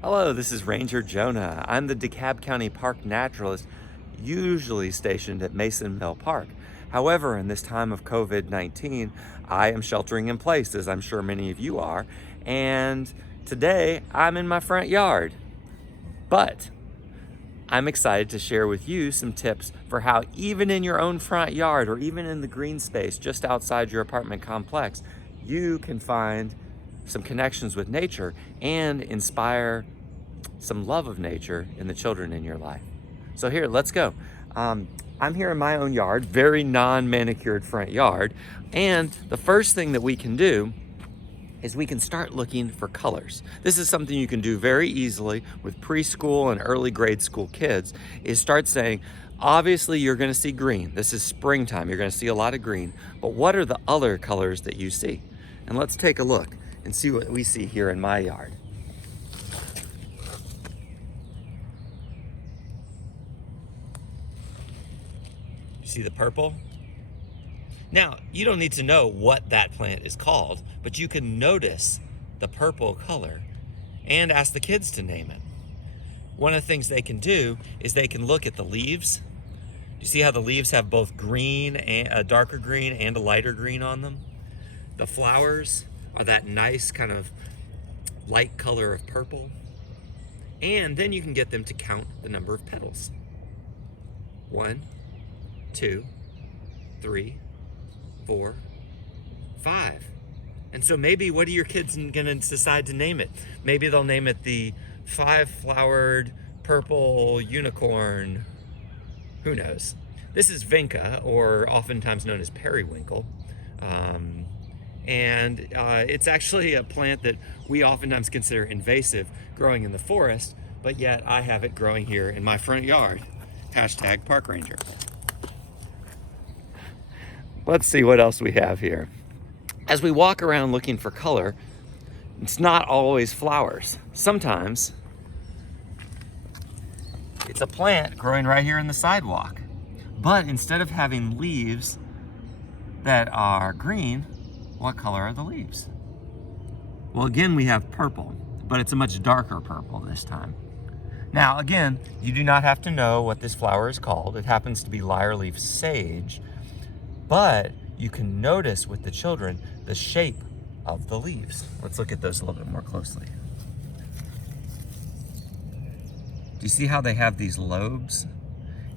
Hello, this is Ranger Jonah. I'm the DeKalb County Park Naturalist, usually stationed at Mason Mill Park. However, in this time of COVID-19, I am sheltering in place, as I'm sure many of you are, and today I'm in my front yard. But I'm excited to share with you some tips for how even in your own front yard or even in the green space just outside your apartment complex, you can find some connections with nature and inspire some love of nature in the children in your life. So here, let's go. I'm here in my own yard, very non-manicured front yard, and the first thing that we can do is we can start looking for colors. This is something you can do very easily with preschool and early grade school kids, is start saying, obviously you're gonna see green. This is springtime, you're gonna see a lot of green, but what are the other colors that you see? And let's take a look and see what we see here in my yard. See the purple? Now, you don't need to know what that plant is called, but you can notice the purple color and ask the kids to name it. One of the things they can do is they can look at the leaves. Do you see how the leaves have both green, and a darker green and a lighter green on them? The flowers are that nice kind of light color of purple. And then you can get them to count the number of petals. 1, 2, 3, 4, 5. And so maybe, what are your kids gonna decide to name it? Maybe they'll name it the 5-flowered purple unicorn. Who knows? This is vinca, or oftentimes known as periwinkle. It's actually a plant that we oftentimes consider invasive growing in the forest, but yet I have it growing here in my front yard. Hashtag Park Ranger. Let's see what else we have here. As we walk around looking for color, it's not always flowers. Sometimes it's a plant growing right here in the sidewalk. But instead of having leaves that are green, what color are the leaves? Well, again, we have purple, but it's a much darker purple this time. Now, again, you do not have to know what this flower is called. It happens to be lyre-leaf sage. But you can notice with the children the shape of the leaves. Let's look at those a little bit more closely. Do you see how they have these lobes?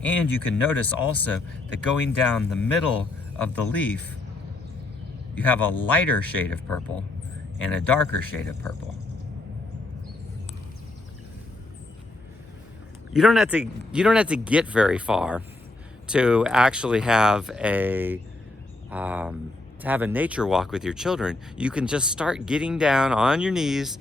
And you can notice also that going down the middle of the leaf, you have a lighter shade of purple and a darker shade of purple. You don't have to get very far to actually have a nature walk with your children. You can just start getting down on your knees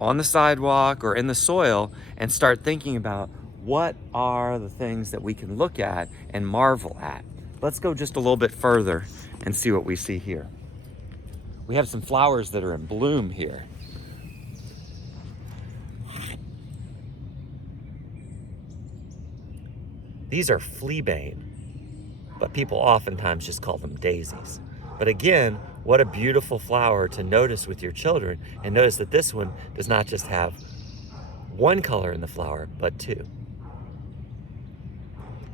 on the sidewalk or in the soil and start thinking about what are the things that we can look at and marvel at. Let's go just a little bit further and see what we see here. We have some flowers that are in bloom here. These are fleabane, but people oftentimes just call them daisies. But again, what a beautiful flower to notice with your children, and notice that this one does not just have one color in the flower, but 2.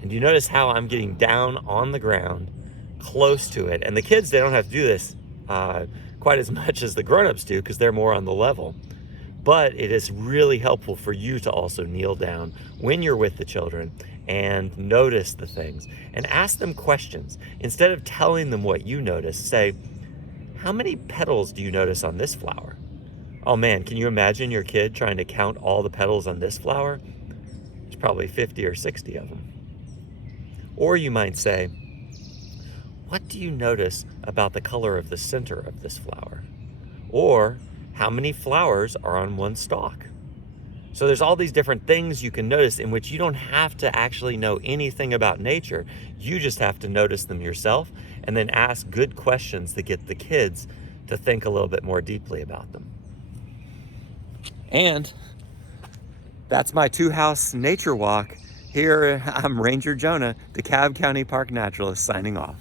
And you notice how I'm getting down on the ground, close to it. And the kids, they don't have to do this quite as much as the grown-ups do, because they're more on the level. But it is really helpful for you to also kneel down when you're with the children and notice the things and ask them questions. Instead of telling them what you notice, say, how many petals do you notice on this flower? Oh man, can you imagine your kid trying to count all the petals on this flower? There's probably 50 or 60 of them. Or you might say, what do you notice about the color of the center of this flower? Or how many flowers are on one stalk? So there's all these different things you can notice in which you don't have to actually know anything about nature. You just have to notice them yourself and then ask good questions to get the kids to think a little bit more deeply about them. And that's my 2-house nature walk. Here, I'm Ranger Jonah, DeKalb County Park Naturalist, signing off.